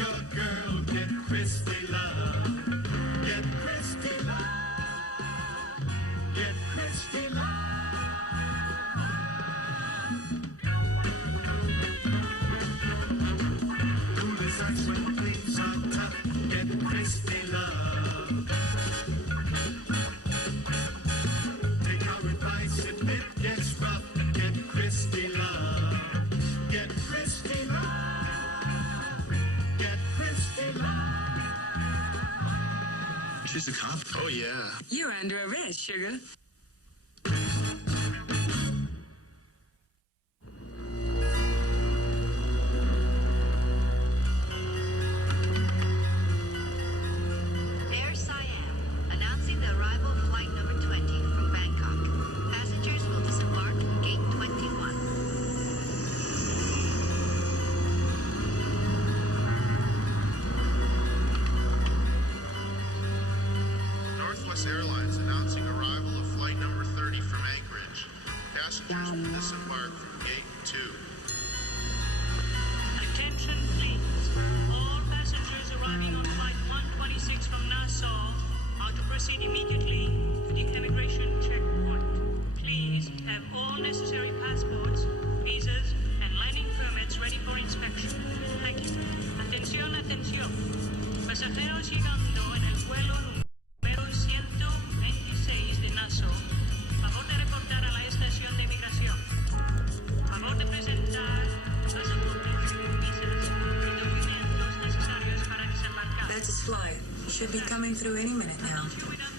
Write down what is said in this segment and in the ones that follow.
your girl, get Christie love. Get Christie love. Get Christie love. Do this ice when things are tough. Get Christie love. Take our advice if it gets rough. Get Christie love. Get Christie love. Get Christie love. She's a cop? Oh, yeah. You're under arrest, sugar. Air Siam, announcing the arrival of flight number 20 from Bangkok. Passengers will disembark from gate 21. Northwest Airlines announcing arrival of flight number 30 from Anchorage. Passengers will disembark from gate 2. Attention, please. All passengers arriving on flight 126 from Nassau are to proceed immediately to the immigration checkpoint. Please have all necessary passports, visas, and landing permits ready for inspection. Thank you. Atención, atención. Pasajeros llegando en el vuelo número 126 de Nassau. Favor de reportar a la estación de inmigración. Favor de presentar pasaportes, visas y documentos necesarios para desembarcar. That's his flight. Should be coming through any minute now.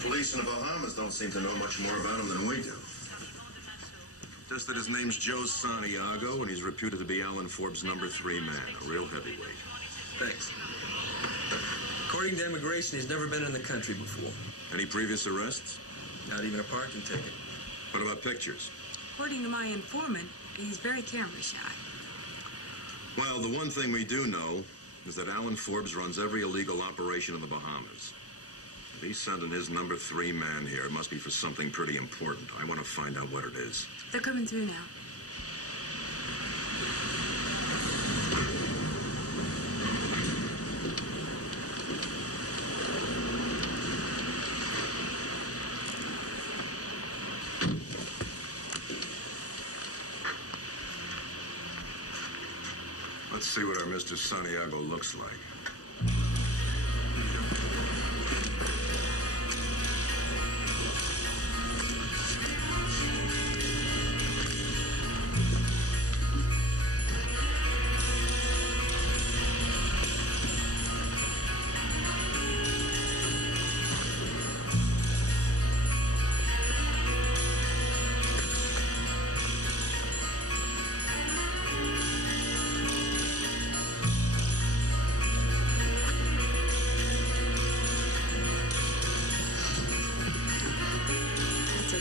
Police in the Bahamas don't seem to know much more about him than we do. Just that his name's Joe Santiago, and he's reputed to be Alan Forbes' number 3 man, a real heavyweight. Thanks. According to immigration, he's never been in the country before. Any previous arrests? Not even a parking ticket. What about pictures? According to my informant, he's very camera shy. Well, the one thing we do know is that Alan Forbes runs every illegal operation in the Bahamas. If he's sending his number 3 man here, it must be for something pretty important. I want to find out what it is. They're coming through now. Let's see what our Mr. Santiago looks like.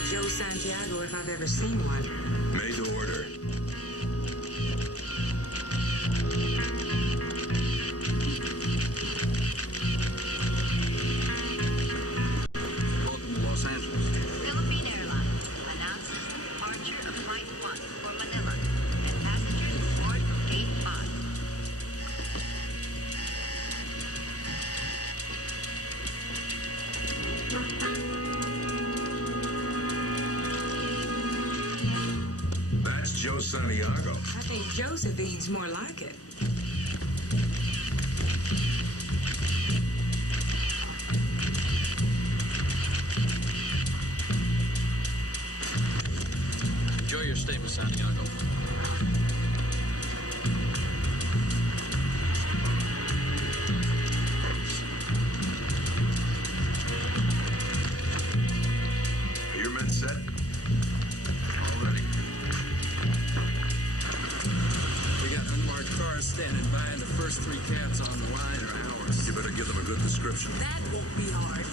Joe Santiago, if I've ever seen one. Made to order. Welcome to Los Angeles. Philippine Airlines announces the departure of Flight 1 for Manila and passengers board from Gate 5. That's Joe Santiago. I think Josephine's more like it. Enjoy your stay, Miss Santiago. Are your men set? All ready. We got unmarked cars standing by, and the first 3 cabs on the line are ours. You better give them a good description. That won't be hard.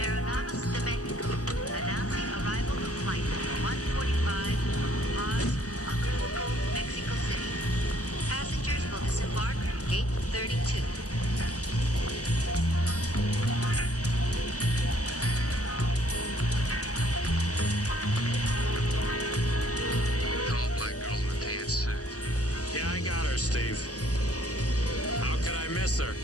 Aeronautics de Mexico announcing arrival of flight 145 from Paz, Acapulco, Mexico City. Passengers will disembark from gate 32. sir.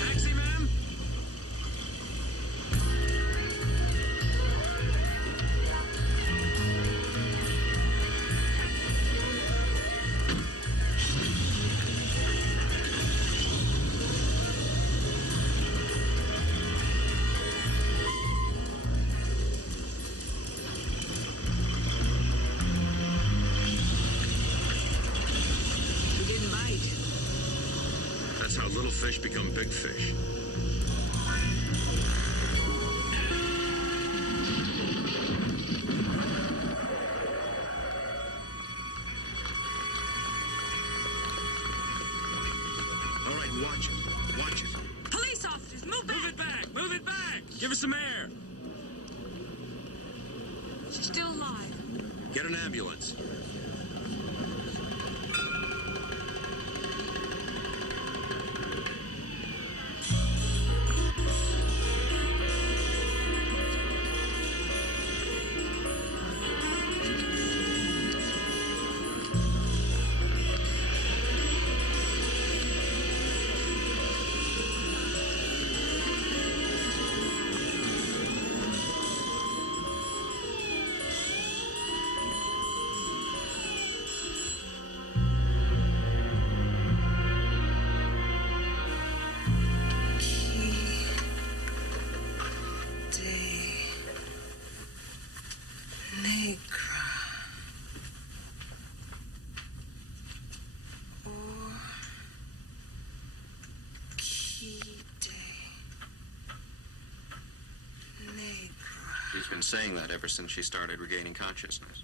Taxi, ma'am? He didn't bite. That's how little fish become big fish. All right, watch it. Watch it. Police officers, move back! Move it back! Move it back! Give us some air! She's still alive. Get an ambulance. She's been saying that ever since she started regaining consciousness.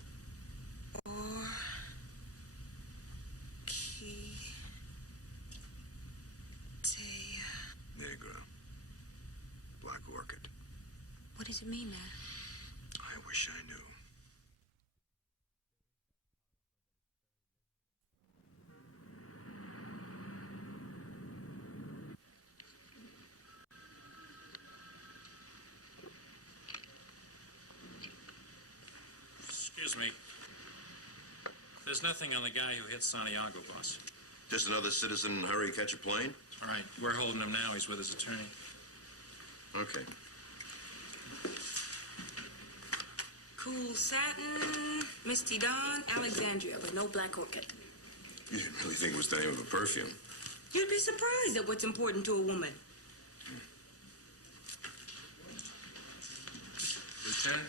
Negra. Black orchid. What does it mean, man? I wish I knew. Excuse me. There's nothing on the guy who hit Santiago, boss. Just another citizen in a hurry to catch a plane? All right, we're holding him now. He's with his attorney. Okay. Cool satin, misty dawn, Alexandria, but no black orchid. You didn't really think it was the name of a perfume. You'd be surprised at what's important to a woman. Lieutenant?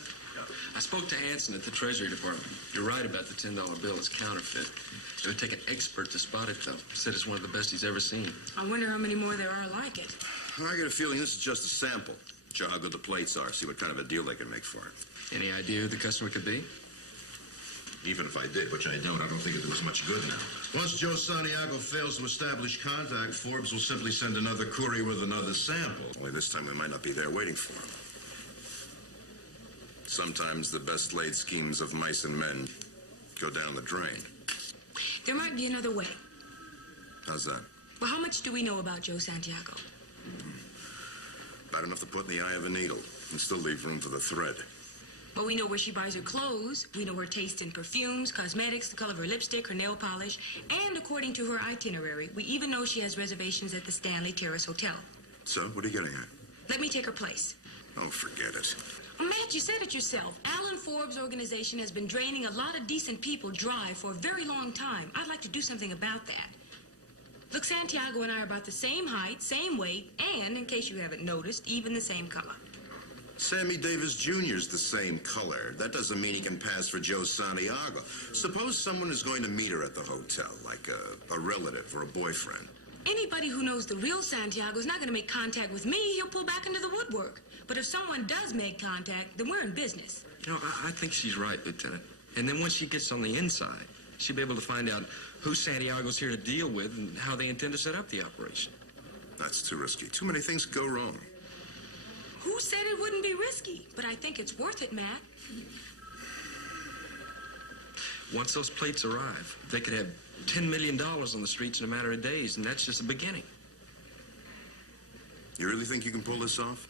I spoke to Anson at the Treasury Department. You're right about the $10 bill. It's counterfeit. It would take an expert to spot it, though. He said it's one of the best he's ever seen. I wonder how many more there are like it. I get a feeling this is just a sample. Show how good the plates are, see what kind of a deal they can make for it. Any idea who the customer could be? Even if I did, which I don't think it was much good now. Once Joe Santiago fails to establish contact, Forbes will simply send another courier with another sample. Only this time we might not be there waiting for him. Sometimes the best laid schemes of mice and men go down the drain. There might be another way. How's that? Well, how much do we know about Joe Santiago? Bad enough to put in the eye of a needle and still leave room for the thread. Well, we know where she buys her clothes. We know her taste in perfumes, cosmetics, the color of her lipstick, her nail polish. And according to her itinerary, we even know she has reservations at the Stanley Terrace Hotel. So, what are you getting at? Let me take her place. Oh, forget it. Well, Matt, you said it yourself. Alan Forbes' organization has been draining a lot of decent people dry for a very long time. I'd like to do something about that. Look, Santiago and I are about the same height, same weight, and, in case you haven't noticed, even the same color. Sammy Davis Jr.'s the same color. That doesn't mean he can pass for Joe Santiago. Suppose someone is going to meet her at the hotel, like a relative or a boyfriend. Anybody who knows the real Santiago is not going to make contact with me. He'll pull back into the woodwork. But if someone does make contact, then we're in business. You know, I think she's right, Lieutenant. And then once she gets on the inside, she'll be able to find out who Santiago's here to deal with and how they intend to set up the operation. That's too risky. Too many things go wrong. Who said it wouldn't be risky? But I think it's worth it, Matt. Once those plates arrive, they could have $10 million on the streets in a matter of days, and that's just the beginning. You really think you can pull this off?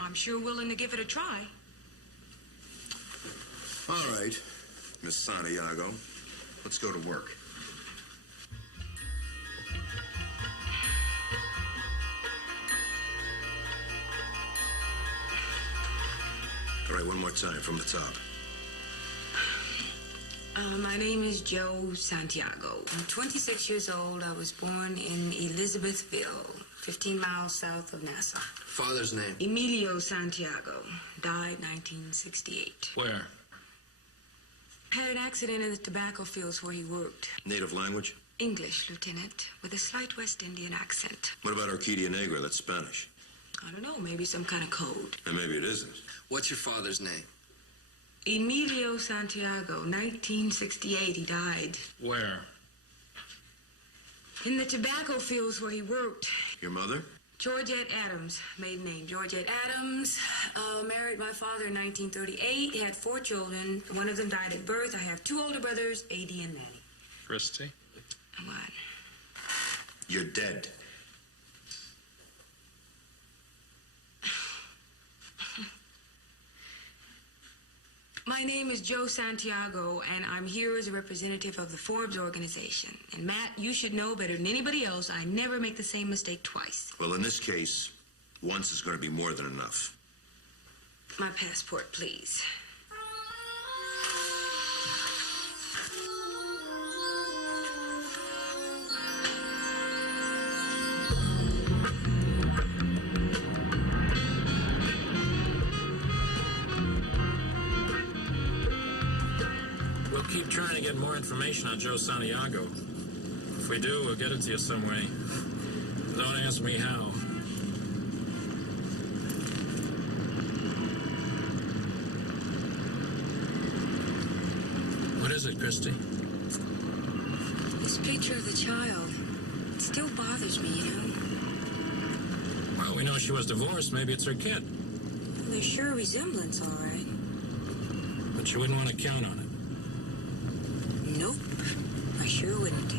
I'm sure willing to give it a try. All right, Miss Santiago, let's go to work. All right, one more time from the top. My name is Joe Santiago. I'm 26 years old. I was born in Elizabethville, 15 miles south of Nassau. Father's name? Emilio Santiago. Died 1968. Where? Had an accident in the tobacco fields where he worked. Native language? English, Lieutenant, with a slight West Indian accent. What about Orquídea Negra? That's Spanish. I don't know, maybe some kind of code. And maybe it isn't. What's your father's name? Emilio Santiago, 1968, he died. Where? In the tobacco fields where he worked. Your mother? Georgette Adams, maiden name Georgette Adams. Married my father in 1938. He had 4 children. One of them died at birth. I have 2 older brothers, A.D. and Manny. Christie? What? You're dead. My name is Joe Santiago, and I'm here as a representative of the Forbes organization. And Matt, you should know better than anybody else, I never make the same mistake twice. Well, in this case, once is going to be more than enough. My passport, please. Keep trying to get more information on Joe Santiago. If we do, we'll get it to you some way. Don't ask me how. What is it, Christie? This picture of the child, it still bothers me, you know. Well, we know she was divorced. Maybe it's her kid. There's sure a resemblance, all right. But you wouldn't want to count on it. Nope, I sure wouldn't.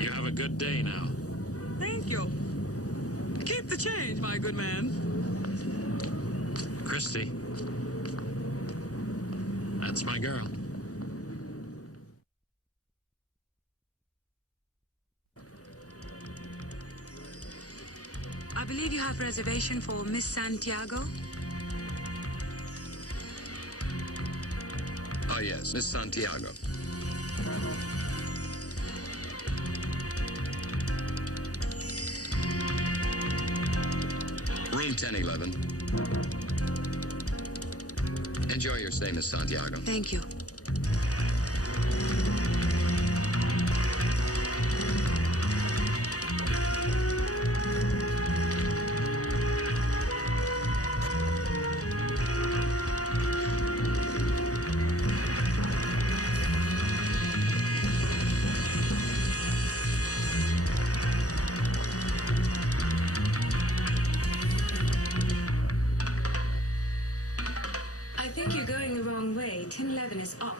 You have a good day now. Thank you. Keep the change, my good man. Christie. That's my girl. I believe you have reservation for Miss Santiago. Oh, yes, Miss Santiago. Room 1011. Enjoy your stay, Miss Santiago. Thank you. I think you're going the wrong way. 1011 is up.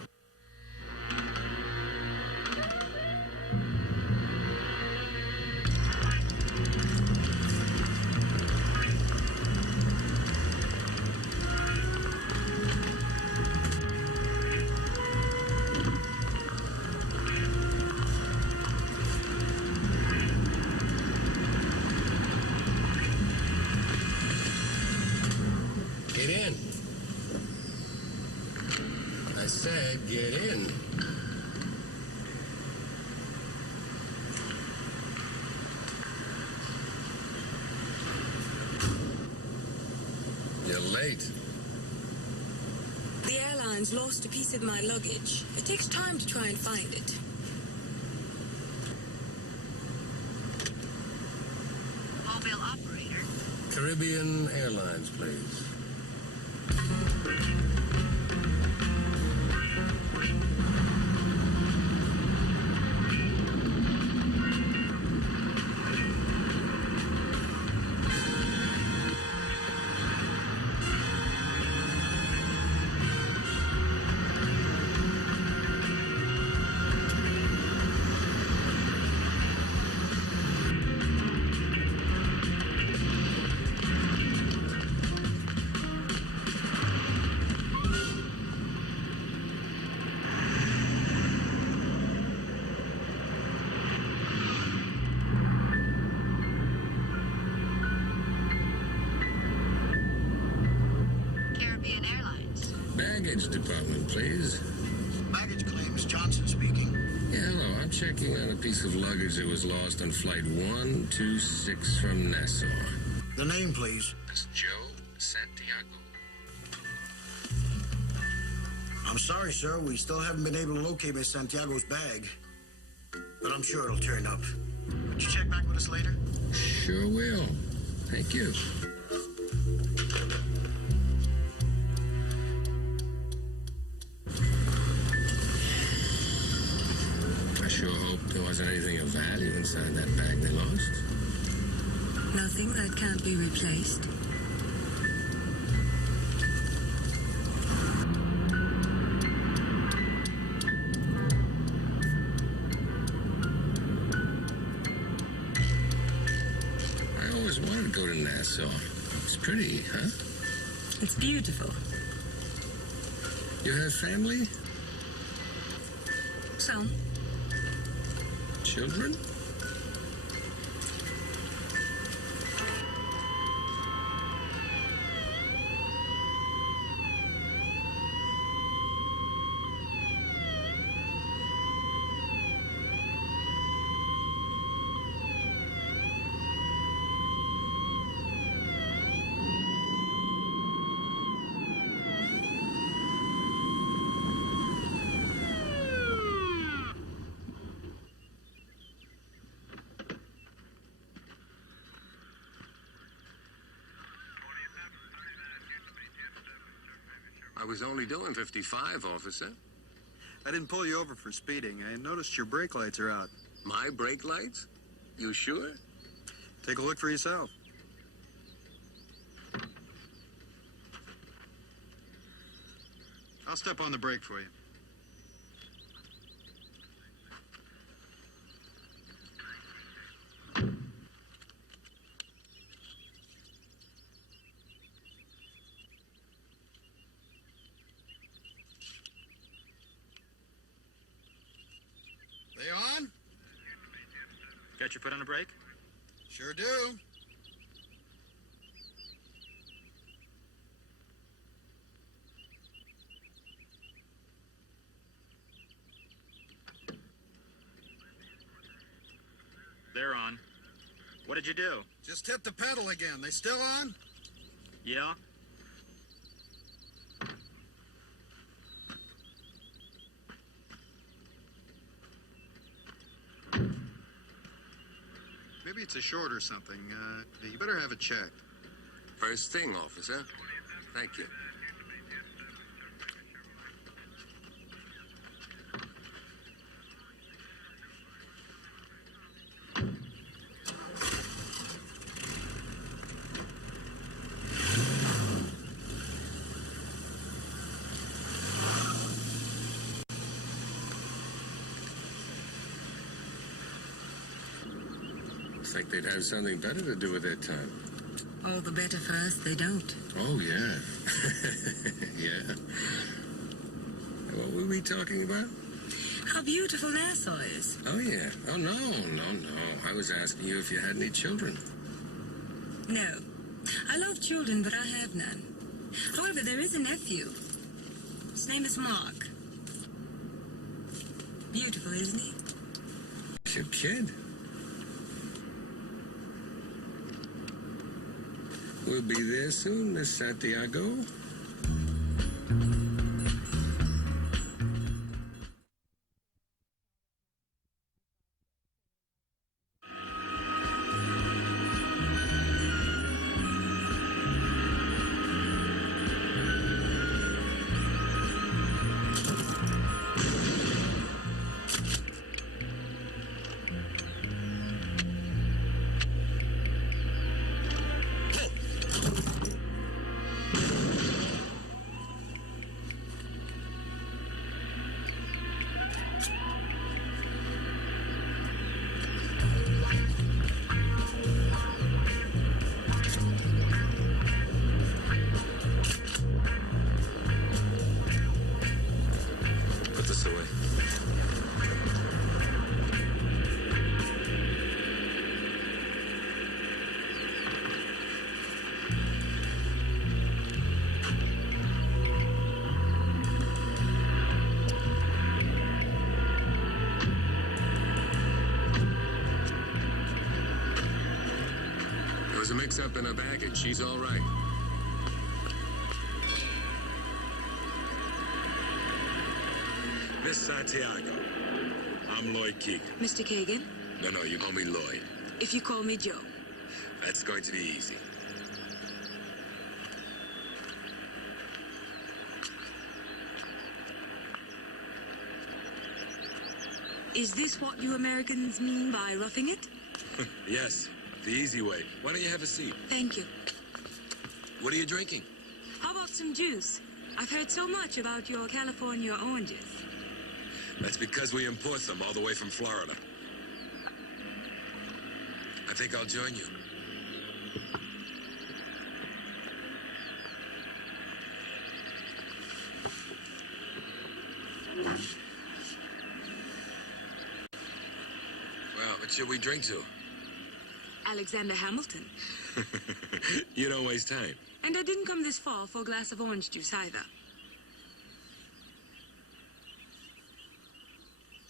Get in. I said get in. You're late. The airlines lost a piece of my luggage. It takes time to try and find it. Mobile operator. Caribbean Airlines, please. baggage department, please. Baggage claims, Johnson speaking. Yeah, hello. I'm checking on a piece of luggage that was lost on flight 126 from Nassau. The name, please. It's Joe Santiago. I'm sorry, sir. We still haven't been able to locate Miss Santiago's bag. But I'm sure it'll turn up. Would you check back with us later? Sure will. Thank you. I sure hope there wasn't anything of value inside that bag they lost. Nothing that can't be replaced. I always wanted to go to Nassau. It's pretty, huh? It's beautiful. You have family? Some. Children? I was only doing 55, officer. I didn't pull you over for speeding. I noticed your brake lights are out. My brake lights? You sure? Take a look for yourself. I'll step on the brake for you. They on? Got your foot on the brake? Sure do. They're on. What did you do? Just hit the pedal again. They still on? Yeah? Maybe it's a short or something. You better have it checked. First thing, officer. Thank you. Looks like they'd have something better to do with their time. All the better for us, they don't. Oh, yeah. Yeah. What were we talking about? How beautiful Nassau is. Oh, yeah. Oh, no. I was asking you if you had any children. No. I love children, but I have none. However, there is a nephew. His name is Mark. Beautiful, isn't he? It's your kid. We'll be there soon, Miss Santiago. was a mix-up in her baggage. She's all right. Miss Santiago, I'm Lloyd Keegan. Mr. Kagan, No, you call me Lloyd. if you call me Joe. That's going to be easy. Is this what you Americans mean by roughing it? Yes, the easy way. Why don't you have a seat? Thank you. What are you drinking? How about some juice? I've heard so much about your California oranges. That's because we import them all the way from Florida. I think I'll join you. Well, what should we drink to? Alexander Hamilton. You don't waste time. And I didn't come this far for a glass of orange juice either.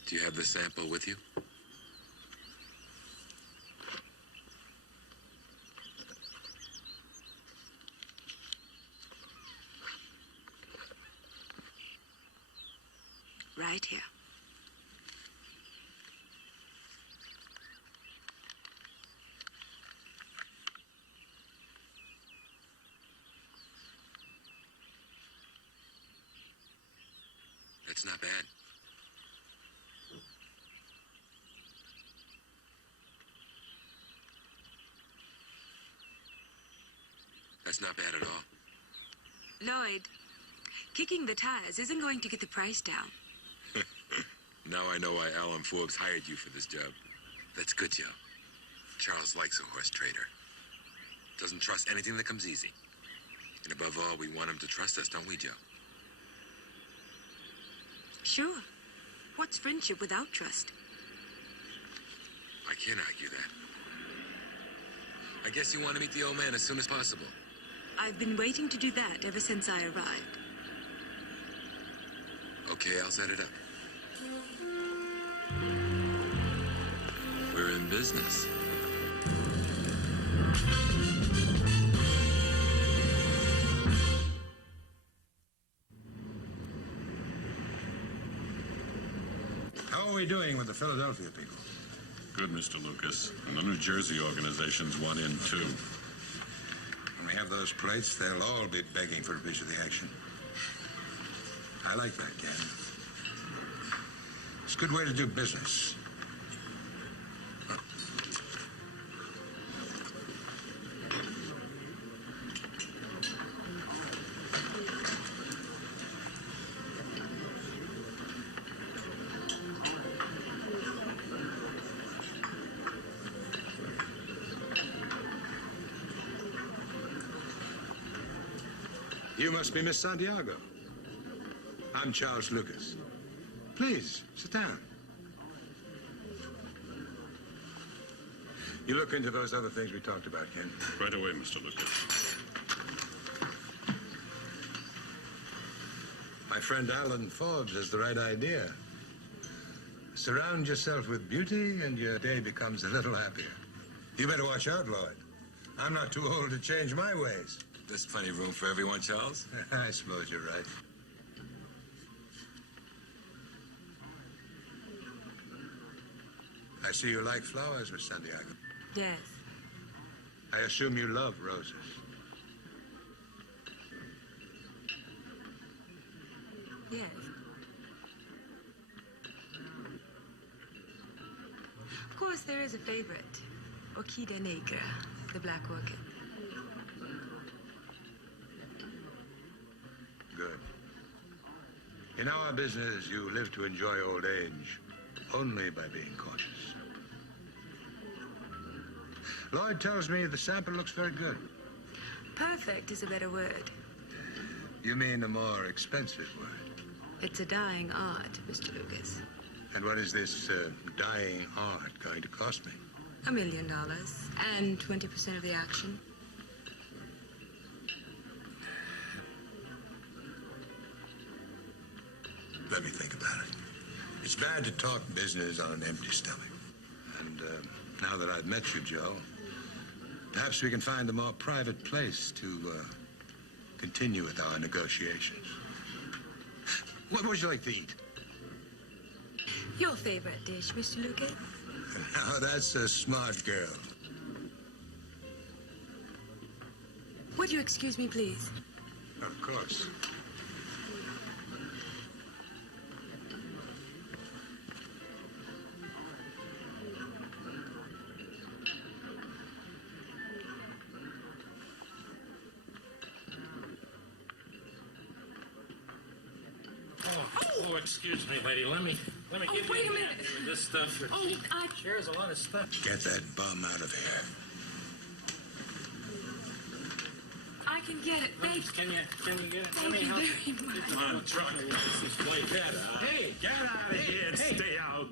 Do you have the sample with you? Right here. That's not bad. That's not bad at all. Lloyd, kicking the tires isn't going to get the price down. Now I know why Alan Forbes hired you for this job. That's good, Joe. Charles likes a horse trader. Doesn't trust anything that comes easy. And above all, we want him to trust us, don't we, Joe? Sure. What's friendship without trust? I can't argue that. I guess you want to meet the old man as soon as possible. I've been waiting to do that ever since I arrived. Okay, I'll set it up. We're in business. How are we doing with the Philadelphia people? Good, Mr. Lucas. And the New Jersey organization's 1 in 2. When we have those plates, they'll all be begging for a piece of the action. I like that, Ken. It's a good way to do business. You must be Miss Santiago. I'm Charles Lucas. Please, sit down. You look into those other things we talked about, Ken? Right away, Mr. Lucas. My friend Alan Forbes has the right idea. Surround yourself with beauty and your day becomes a little happier. You better watch out, Lloyd. I'm not too old to change my ways. There's plenty of room for everyone, Charles. I suppose you're right. I see you like flowers, Miss Santiago. Yes. I assume you love roses. Yes. Of course, there is a favorite. Orchidea nigra, the black orchid. Good. In our business, you live to enjoy old age only by being cautious. Lloyd tells me the sample looks very good. Perfect is a better word. You mean a more expensive word? It's a dying art, Mr. Lucas. And what is this dying art going to cost me? $1 million and 20% of the action. Let me think about it. It's bad to talk business on an empty stomach. And now that I've met you, Joe, Perhaps we can find a more private place to continue with our negotiations. What would you like to eat? Your favorite dish, Mr. Lucas? Now, that's a smart girl. Would you excuse me, please? Of course. Oh, excuse me, lady. Let me give wait you a a minute. hand with this stuff. Shares a lot of stuff. Get that bum out of here. I can get it. Thank you. Can you get it? Thank you very much. Come on, truck. This plate. Hey, get out of here and stay out.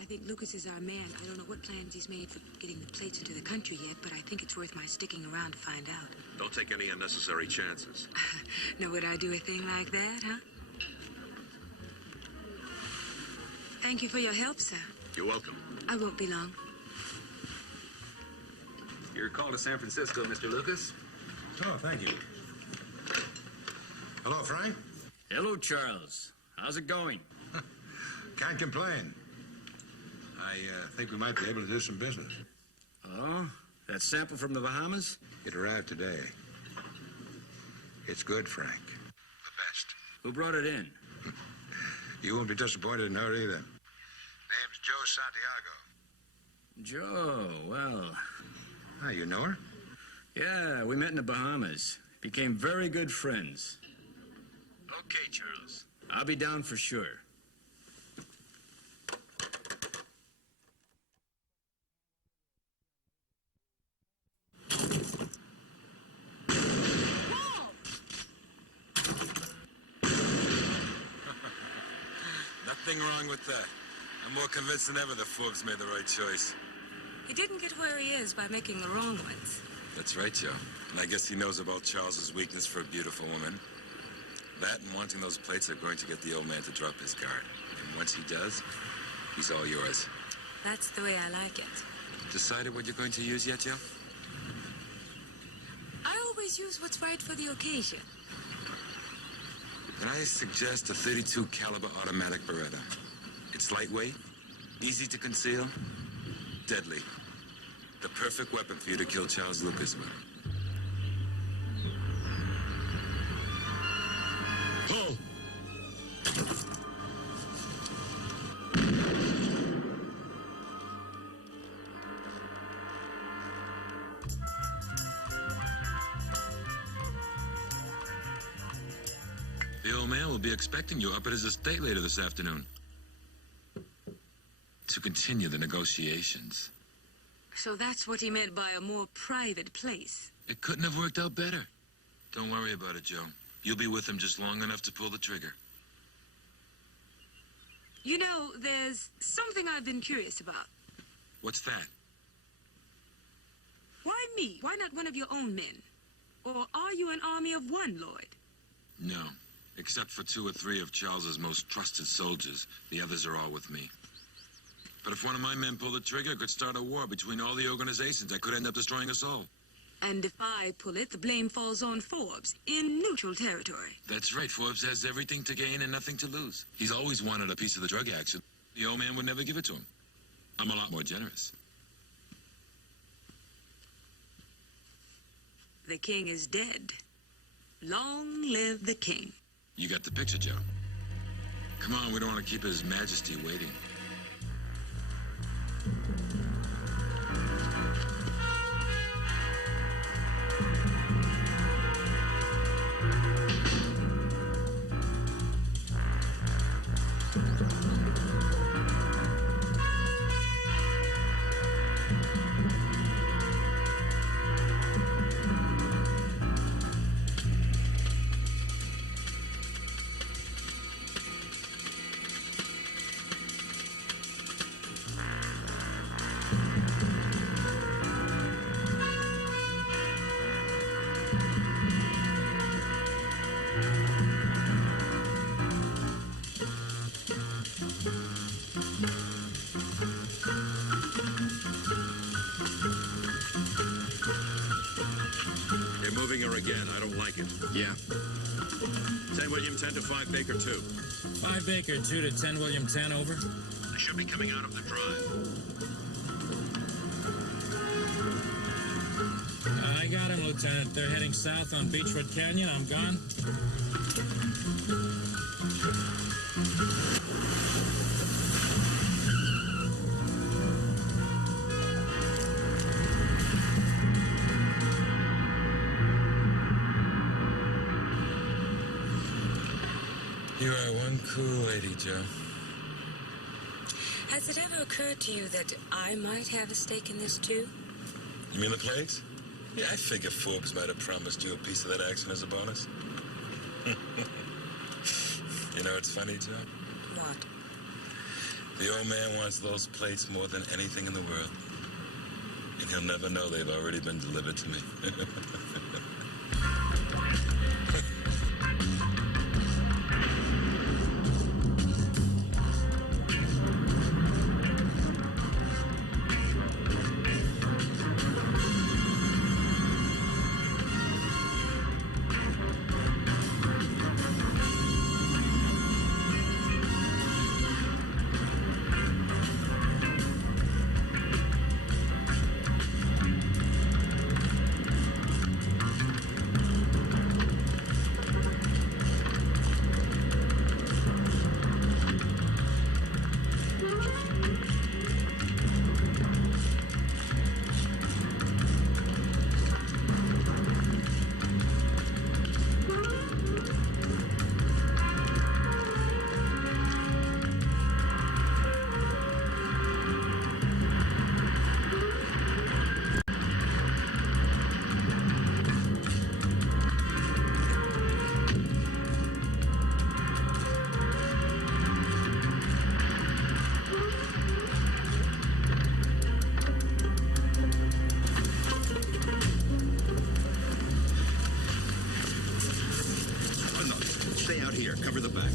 I think Lucas is our man. I don't know what plans he's made for getting the plates into the country yet, but I think it's worth my sticking around to find out. Don't take any unnecessary chances. Know would I do a thing like that, huh? Thank you for your help, sir. You're welcome. I won't be long. Your call to San Francisco, Mr. Lucas. Oh, thank you. Hello, Frank. Hello, Charles. How's it going? Can't complain. I think we might be able to do some business. Oh, that sample from the Bahamas? It arrived today. It's good, Frank. The best. Who brought it in? You won't be disappointed in her either. Name's Joe Santiago. Joe, well... Ah, you know her? Yeah, we met in the Bahamas. Became very good friends. Okay, Charles. I'll be down for sure. Nothing wrong with that. I'm more convinced than ever that Forbes made the right choice. He didn't get where he is by making the wrong ones. That's right, Joe. And I guess he knows about Charles's weakness for a beautiful woman. That and wanting those plates are going to get the old man to drop his guard. And once he does, he's all yours. That's the way I like it. Decided what you're going to use yet, Joe? I always use what's right for the occasion. Then I suggest a .32 caliber automatic Beretta. It's lightweight, easy to conceal, deadly. The perfect weapon for you to kill Charles Lucas with. Pull! The old man will be expecting you up at his estate later this afternoon. To continue the negotiations. So that's what he meant by a more private place. It couldn't have worked out better. Don't worry about it, Joe. You'll be with him just long enough to pull the trigger. You know, there's something I've been curious about. What's that? Why me? Why not one of your own men? Or are you an army of one, Lloyd? No. Except for 2 or 3 of Charles's most trusted soldiers. The others are all with me. But if one of my men pulled the trigger, it could start a war between all the organizations that could end up destroying us all. And if I pull it, the blame falls on Forbes, in neutral territory. That's right. Forbes has everything to gain and nothing to lose. He's always wanted a piece of the drug action. The old man would never give it to him. I'm a lot more generous. The king is dead. Long live the king. You got the picture, Joe. Come on, we don't want to keep His Majesty waiting. Yeah. 10 William 10 to 5 Baker 2. 5 Baker 2 to 10 William 10, over. They should be coming out of the drive. I got him, Lieutenant. They're heading south on Beechwood Canyon. I'm gone. You are one cool lady, Joe. Has it ever occurred to you that I might have a stake in this, too? You mean the plates? Yeah, I figure Forbes might have promised you a piece of that action as a bonus. You know what's funny, Joe? What? The old man wants those plates more than anything in the world. And he'll never know they've already been delivered to me. Stay out here. Cover the back.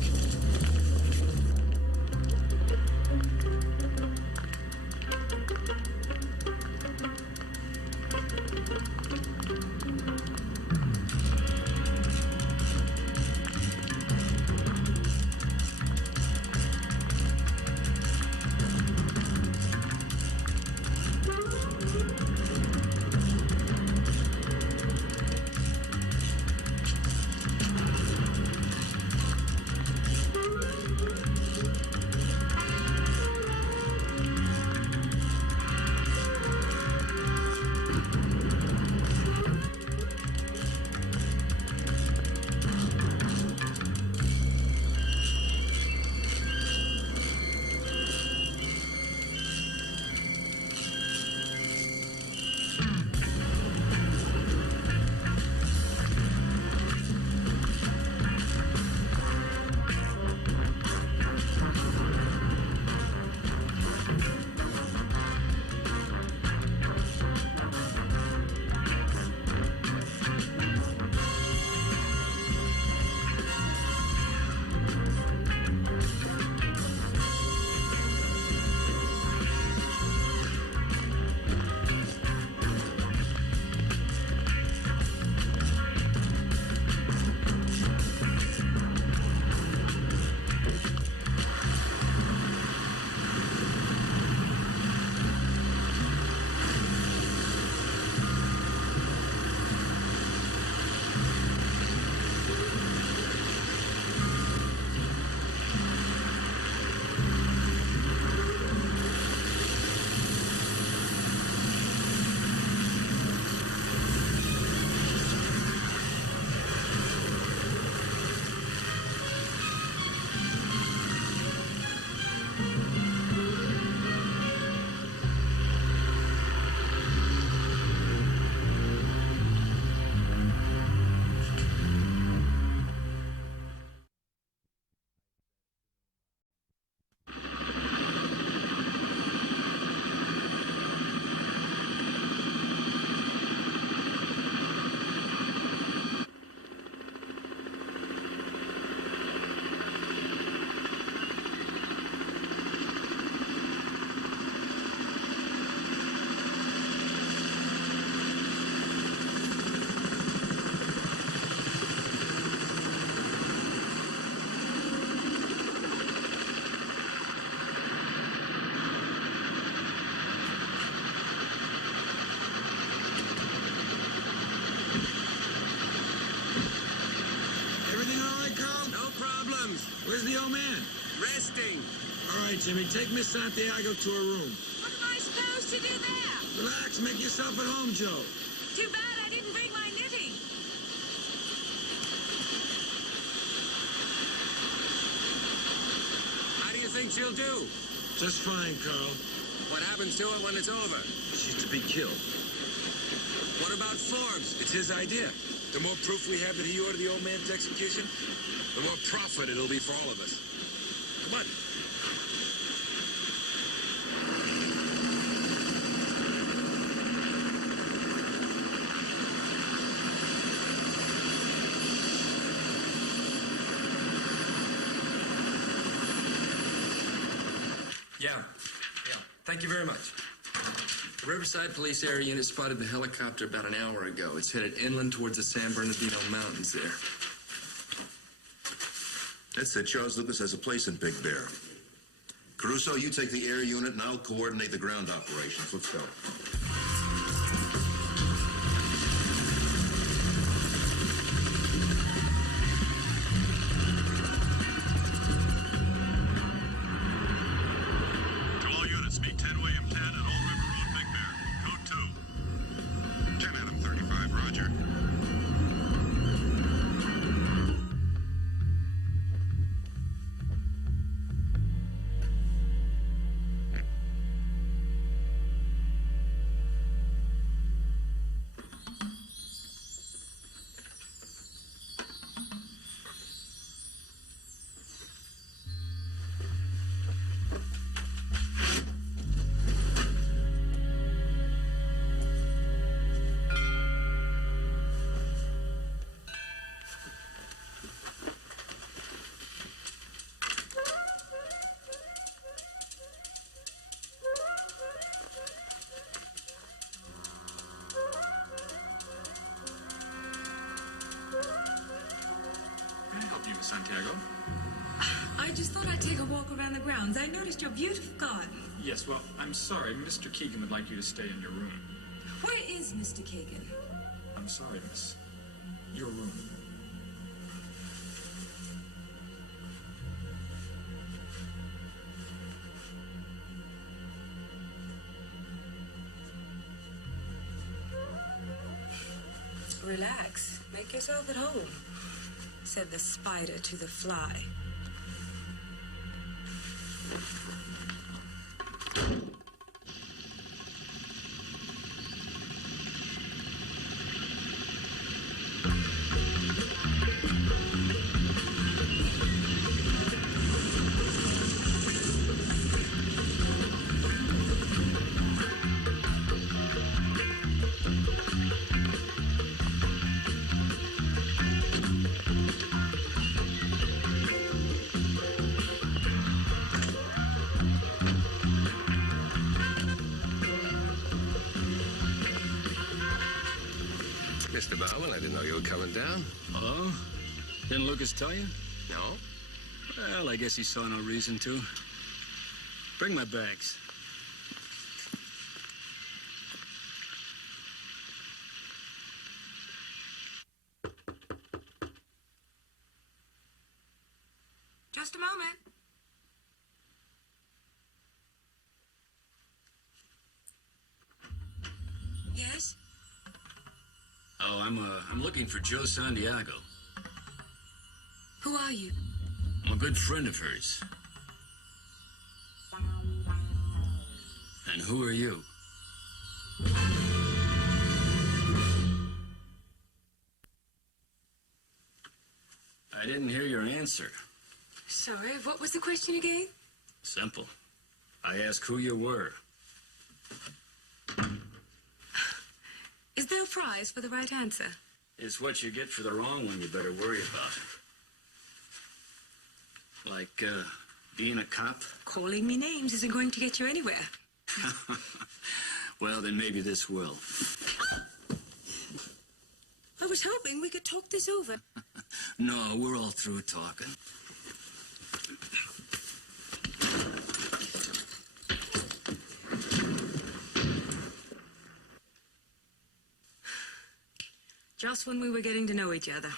the old man? Resting. All right, Jimmy, take Miss Santiago to her room. What am I supposed to do there? Relax, make yourself at home, Joe. Too bad I didn't bring my knitting. How do you think she'll do? Just fine, Carl. What happens to her when it's over? She's to be killed. What about Forbes? It's his idea. The more proof we have that he ordered the old man's execution, the more profit it'll be for all of us. Come on. Yeah. Thank you very much. The Riverside Police Area Unit spotted the helicopter about an hour ago. It's headed inland towards the San Bernardino Mountains there. That's it. Charles Lucas has a place in Big Bear. Caruso, you take the air unit and I'll coordinate the ground operations. Let's go. To all units, meet 10 William 10 at Old River Road, Big Bear. Code 2. 10 Adam 35, roger. Can I help you, Miss Santiago? I just thought I'd take a walk around the grounds. I noticed your beautiful garden. Yes, well, I'm sorry. Mr. Keegan would like you to stay in your room. Where is Mr. Kagan? I'm sorry, miss. Your room. Relax. Make yourself at home, said the spider to the fly. Mr. Bauman, I didn't know you were coming down. Oh? Didn't Lucas tell you? No? Well, I guess he saw no reason to. Bring my bags. Just a moment. Yes? Oh, I'm looking for Joe Santiago. Who are you? I'm a good friend of hers. And who are you? I didn't hear your answer. Sorry, what was the question again? Simple. I asked who you were. Is there a prize for the right answer? It's what you get for the wrong one you better worry about. Like, being a cop? Calling me names isn't going to get you anywhere. Well, then maybe this will. I was hoping we could talk this over. No, we're all through talking. Just when we were getting to know each other.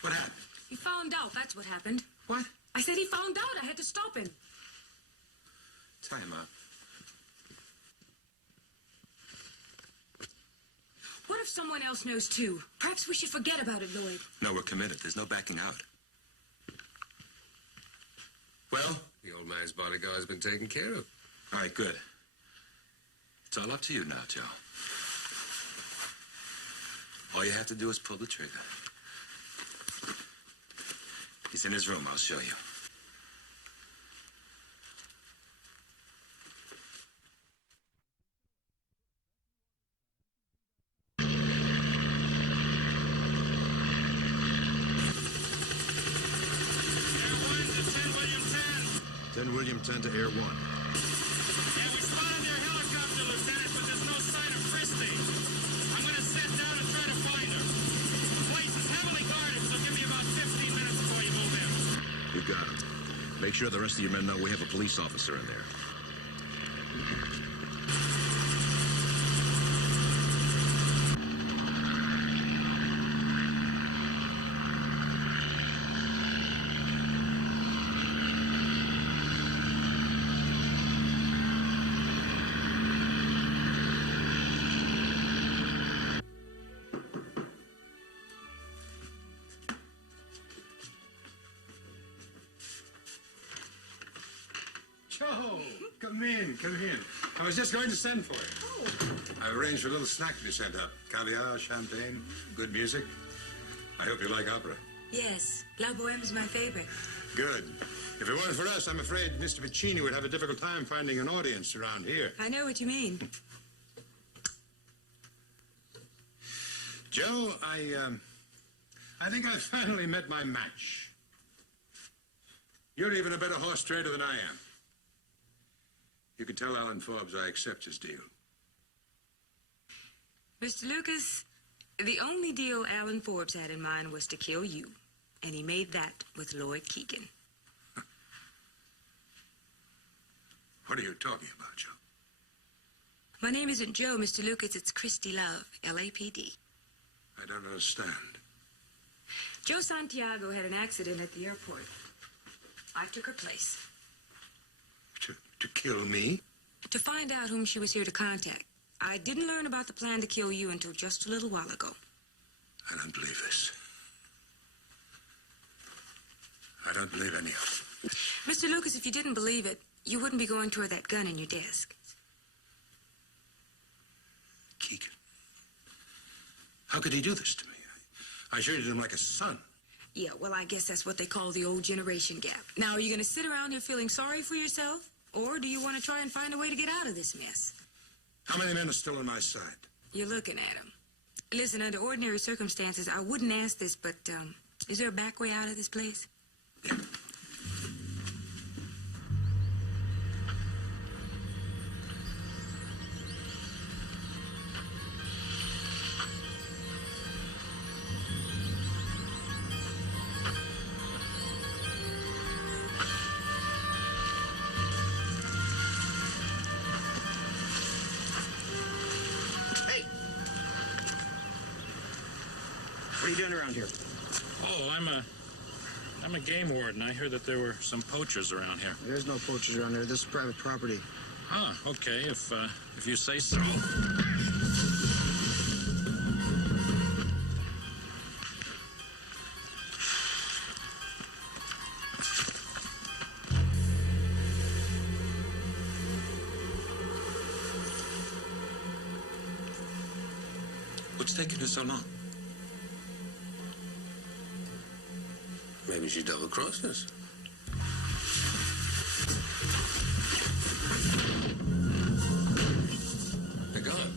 What happened? We found found out, that's what happened. What? I said he found out. I had to stop him. Time out. What if someone else knows too? Perhaps we should forget about it, Lloyd. No, we're committed. There's no backing out. Well? The old man's bodyguard's been taken care of. All right, good. It's all up to you now, Joe. All you have to do is pull the trigger. He's in his room. I'll show you. William 10 to Air 1. Yeah, we spotted their helicopter, Lieutenant, but there's no sign of Christie. I'm going to set down and try to find her. The place is heavily guarded, so give me about 15 minutes before you move in. You got it. Make sure the rest of your men know we have a police officer in there. Joe, come in, come in. I was just going to send for you. I've arranged for a little snack to be sent up. Caviar, champagne, good music. I hope you like opera. Yes, La Bohème's my favorite. Good. If it weren't for us, I'm afraid Mr. Piccini would have a difficult time finding an audience around here. I know what you mean. Joe, I think I finally met my match. You're even a better horse trader than I am. You can tell Alan Forbes I accept his deal. Mr. Lucas, the only deal Alan Forbes had in mind was to kill you. And he made that with Lloyd Keegan. What are you talking about, Joe? My name isn't Joe, Mr. Lucas. It's Christie Love, LAPD. I don't understand. Joe Santiago had an accident at the airport. I took her place. To kill me? To find out whom she was here to contact. I didn't learn about the plan to kill you until just a little while ago. I don't believe this. I don't believe any of it. Mr. Lucas, if you didn't believe it, you wouldn't be going toward that gun in your desk. Keegan. How could he do this to me? I treated him like a son. Yeah, well, I guess that's what they call the old generation gap. Now, are you going to sit around here feeling sorry for yourself? Or do you want to try and find a way to get out of this mess? How many men are still on my side? You're looking at them. Listen, under ordinary circumstances, I wouldn't ask this, but, is there a back way out of this place? Yeah. What are you doing around here? Oh, I'm a game warden. I heard that there were some poachers around here. There's no poachers around here. This is private property. Ah, okay, if you say so. What's taking her so long? Maybe she double-crossed us. They're gone.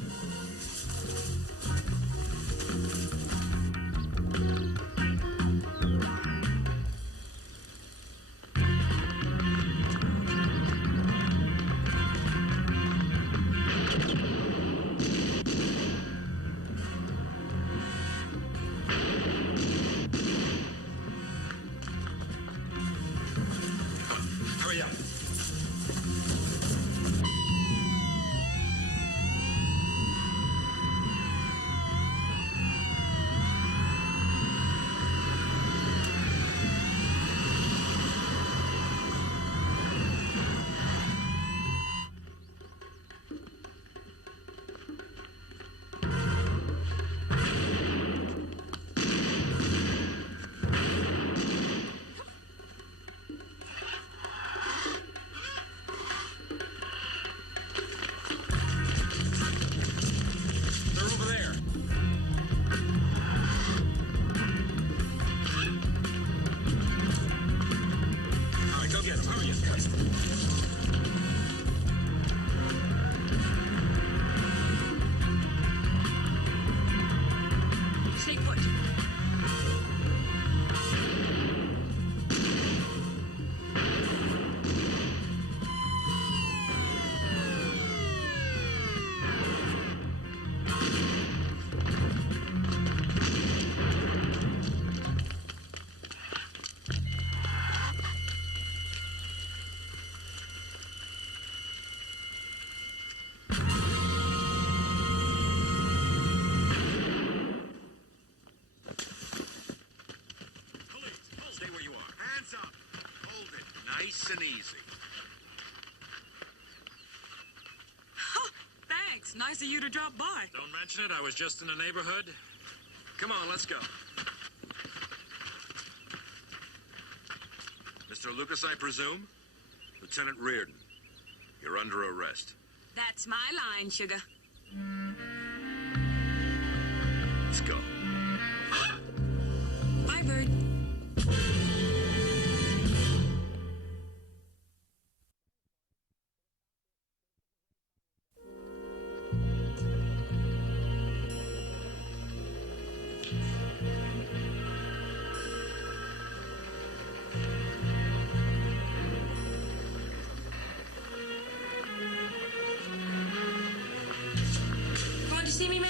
Hurry up. Stay put. Stay where you are. Hands up. Hold it. Nice and easy. Thanks. Nice of you to drop by. Don't mention it. I was just in the neighborhood. Come on, let's go. Mr. Lucas, I presume? Lieutenant Reardon, you're under arrest. That's my line, sugar. Let's go. Bye, Bird. Going to see me, man?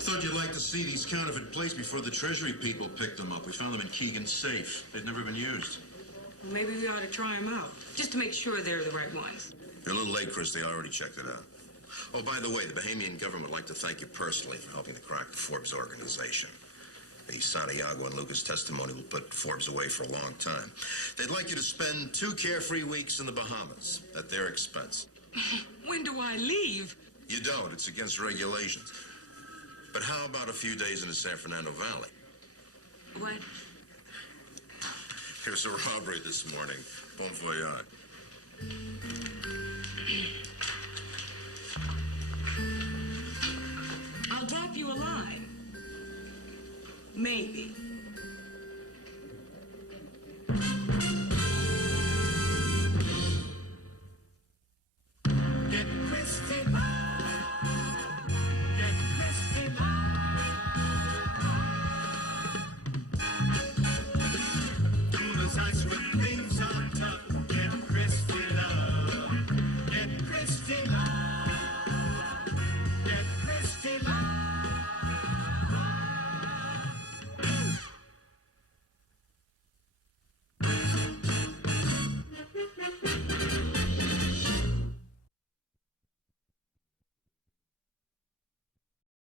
Thought you'd like to see these counterfeit plates before the Treasury people picked them up. We found them in Keegan's safe. They'd never been used. Maybe we ought to try them out, just to make sure they're the right ones. You're a little late, Christie. I already checked it out. Oh, by the way, the Bahamian government would like to thank you personally for helping to crack the Forbes organization. The Santiago and Lucas testimony will put Forbes away for a long time. They'd like you to spend 2 carefree weeks in the Bahamas at their expense. When do I leave? You don't. It's against regulations. But how about a few days in the San Fernando Valley? What? Here's a robbery this morning. Bon voyage. I'll drop you a line. Maybe. Get Christie Live. Get Christie Live. Do the sights with